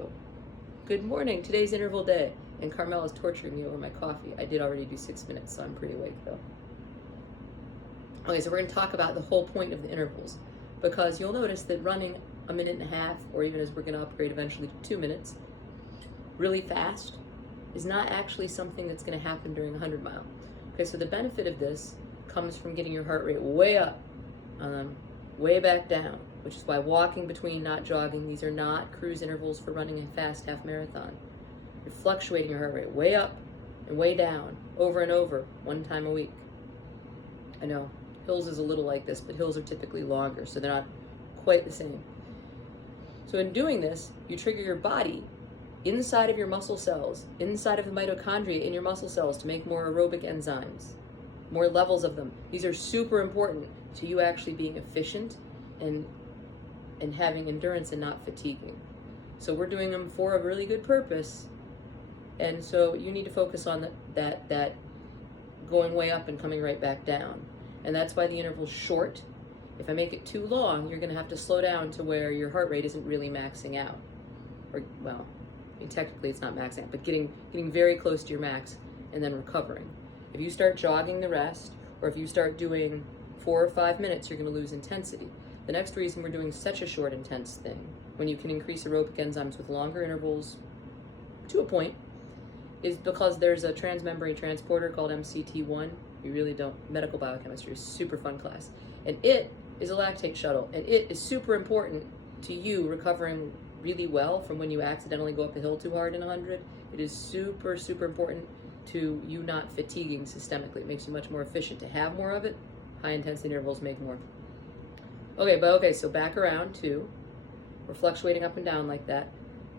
Hello. Good morning. Today's interval day. And Carmel is torturing me over my coffee. I did already do 6 minutes, so I'm pretty awake though. Okay, so we're going to talk about the whole point of the intervals, because you'll notice that running a minute and a half, or even as we're going to upgrade eventually to 2 minutes, really fast, is not actually something that's going to happen during a 100-mile. Okay, so the benefit of this comes from getting your heart rate way up, way back down, which is why walking between, not jogging, these are not cruise intervals for running a fast half marathon. You're fluctuating your heart rate way up and way down, over and over, 1 time a week. I know, hills is a little like this, but hills are typically longer, so they're not quite the same. So in doing this, you trigger your body inside of your muscle cells, inside of the mitochondria in your muscle cells, to make more aerobic enzymes, more levels of them. These are super important to you actually being efficient and having endurance and not fatiguing. So we're doing them for a really good purpose. And so you need to focus on that going way up and coming right back down. And that's why the interval's short. If I make it too long, you're going to have to slow down to where your heart rate isn't really maxing out. Or, well, I mean, technically it's not maxing out, but getting very close to your max and then recovering. If you start jogging the rest, or if you start doing 4 or 5 minutes, you're going to lose intensity. The next reason we're doing such a short, intense thing, when you can increase aerobic enzymes with longer intervals to a point, is because there's a transmembrane transporter called MCT1. You really don't. Medical biochemistry is a super fun class. And it is a lactate shuttle. And it is super important to you recovering really well from when you accidentally go up a hill too hard in 100. It is super, super important to you not fatiguing systemically. It makes you much more efficient to have more of it. High intensity intervals make more. Okay, so back around too. We're fluctuating up and down like that.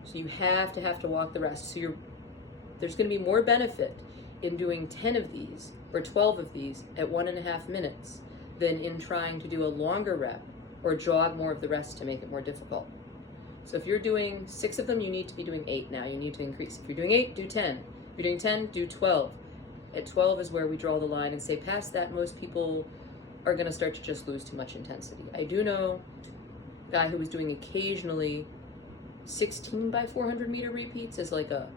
So you have to walk the rest. So there's going to be more benefit in doing 10 of these or 12 of these at 1.5 minutes than in trying to do a longer rep or jog more of the rest to make it more difficult. So if you're doing 6 of them, you need to be doing 8 now. You need to increase. If you're doing 8, do 10. If you're doing 10, do 12. At 12 is where we draw the line and say past that, most people are going to start to just lose too much intensity. I do know a guy who was doing occasionally 16 by 400 meter repeats as like a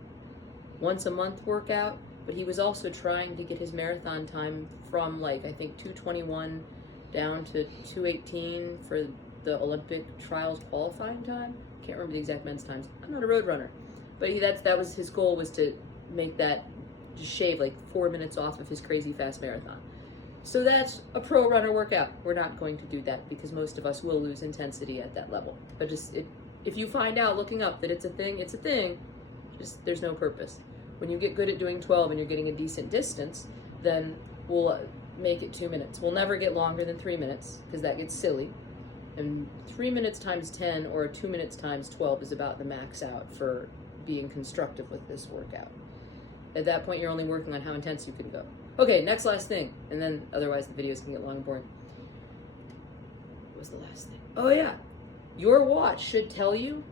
once a month workout, but he was also trying to get his marathon time from like, I think 2:21 down to 2:18 for the Olympic trials qualifying time. Can't remember the exact men's times. I'm not a road runner, but that was his goal, was to make that, just shave like 4 minutes off of his crazy fast marathon. So that's a pro runner workout. We're not going to do that because most of us will lose intensity at that level. But if you find out looking up that it's a thing, it's a thing. Just, there's no purpose. When you get good at doing 12 and you're getting a decent distance, then we'll make it 2 minutes. We'll never get longer than 3 minutes because that gets silly. And 3 minutes times 10 or 2 minutes times 12 is about the max out for being constructive with this workout. At that point, you're only working on how intense you can go. Okay, next last thing, and then otherwise the videos can get long and boring. What was the last thing? Oh yeah, your watch should tell you,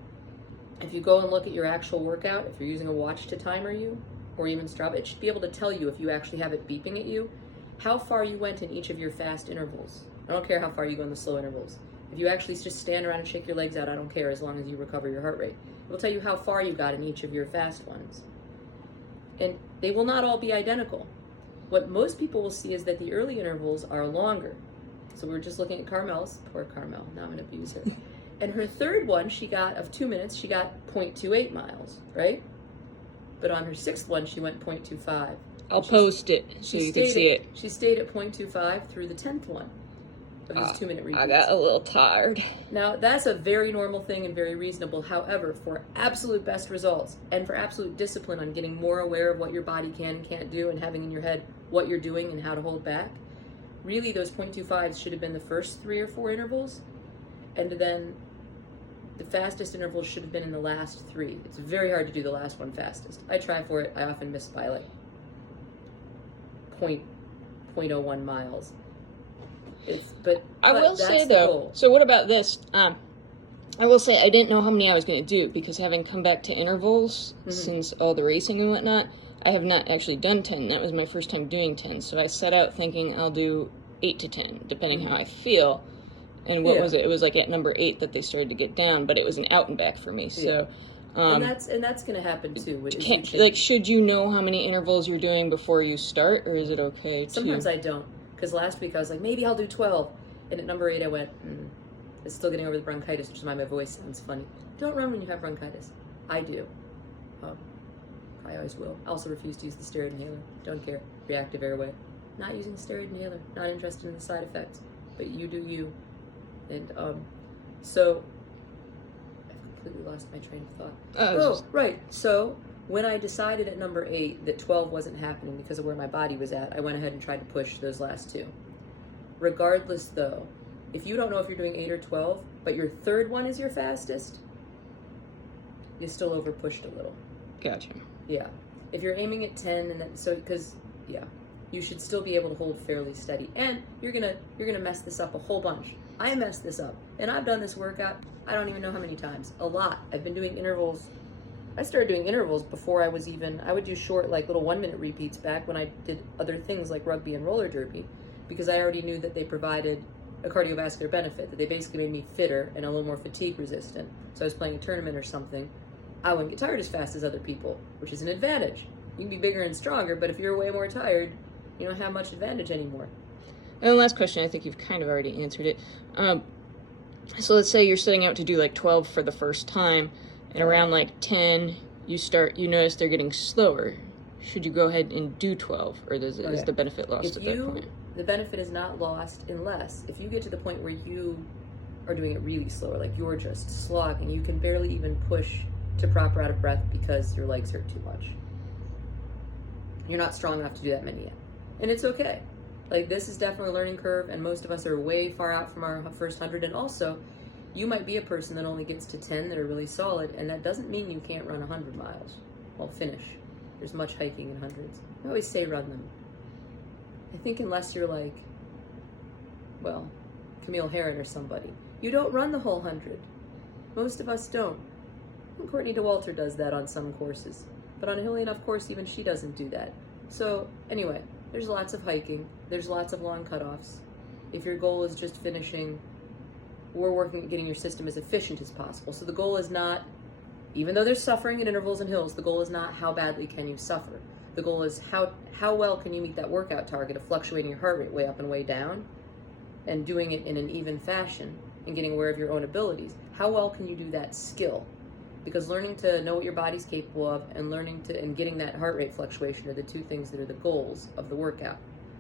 if you go and look at your actual workout, if you're using a watch to timer you, or even Strava, it should be able to tell you, if you actually have it beeping at you, how far you went in each of your fast intervals. I don't care how far you go in the slow intervals. If you actually just stand around and shake your legs out, I don't care, as long as you recover your heart rate. It will tell you how far you got in each of your fast ones. And they will not all be identical. What most people will see is that the early intervals are longer. So we were just looking at Carmel's, poor Carmel, now I'm gonna abuse her. And her third one, she got, of 2 minutes, she got 0.28 miles, right? But on her 6th one, she went 0.25. I'll post it so you can see it. She stayed at 0.25 through the 10th one of this 2 minute repeats. I got a little tired. Now, that's a very normal thing and very reasonable. However, for absolute best results and for absolute discipline on getting more aware of what your body can and can't do and having in your head what you're doing and how to hold back, really those 0.25s should have been the first 3 or 4 intervals, and then the fastest intervals should have been in the last 3. It's very hard to do the last one fastest. I try for it. I often miss by like 0.01 miles. But I will say though, so what about this? I will say I didn't know how many I was going to do, because having come back to intervals since all the racing and whatnot, I have not actually done 10. That was my first time doing 10. So I set out thinking I'll do 8 to 10, depending how I feel. And what was it? It was like at number 8 that they started to get down, but it was an out and back for me. So And that's going to happen too. Like, should you know how many intervals you're doing before you start, or is it okay to... Sometimes I don't. Because last week I was like, maybe I'll do 12. And at number 8 I went, it's still getting over the bronchitis, which is why my voice sounds funny. Don't run when you have bronchitis. I do. I always will. I also refuse to use the steroid inhaler. Don't care. Reactive airway. Not using the steroid inhaler. Not interested in the side effects. But you do you. And so I've completely lost my train of thought. Right. So when I decided at number 8 that 12 wasn't happening because of where my body was at, I went ahead and tried to push those last 2. Regardless, though, if you don't know if you're doing 8 or 12, but your third one is your fastest, you still over pushed a little. Gotcha. Yeah. If you're aiming at 10, and then, so, because, yeah, you should still be able to hold fairly steady. And you're gonna mess this up a whole bunch. I messed this up. And I've done this workout, I don't even know how many times. A lot. I've been doing intervals. I started doing intervals before I would do short, like, little 1-minute repeats back when I did other things like rugby and roller derby, because I already knew that they provided a cardiovascular benefit, that they basically made me fitter and a little more fatigue resistant. So I was playing a tournament or something, I wouldn't get tired as fast as other people, which is an advantage. You can be bigger and stronger, but if you're way more tired, you don't have much advantage anymore. And the last question, I think you've kind of already answered it. So let's say you're setting out to do like 12 for the first time, and around like 10, you notice they're getting slower. Should you go ahead and do 12, or is the benefit lost at that point? The benefit is not lost unless, if you get to the point where you are doing it really slow, like you're just slogging, you can barely even push to proper out of breath because your legs hurt too much. You're not strong enough to do that many yet. And it's okay. Like, this is definitely a learning curve, and most of us are way far out from our first 100. And also, you might be a person that only gets to 10 that are really solid, and that doesn't mean you can't run 100 miles. Well, finish. There's much hiking in hundreds. I always say run them. I think unless you're like, well, Camille Herron or somebody, you don't run the whole 100. Most of us don't. And Courtney DeWalter does that on some courses. But on a hilly enough course, even she doesn't do that. So, anyway, there's lots of hiking. There's lots of long cutoffs. If your goal is just finishing, we're working at getting your system as efficient as possible. So the goal is not, even though there's suffering at intervals and hills, the goal is not how badly can you suffer. The goal is how well can you meet that workout target of fluctuating your heart rate way up and way down and doing it in an even fashion and getting aware of your own abilities. How well can you do that skill? Because learning to know what your body's capable of and getting that heart rate fluctuation are the two things that are the goals of the workout.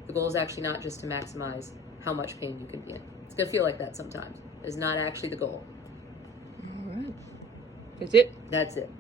The goal is actually not just to maximize how much pain you can be in. It's going to feel like that sometimes. It's not actually the goal. All right. That's it? That's it.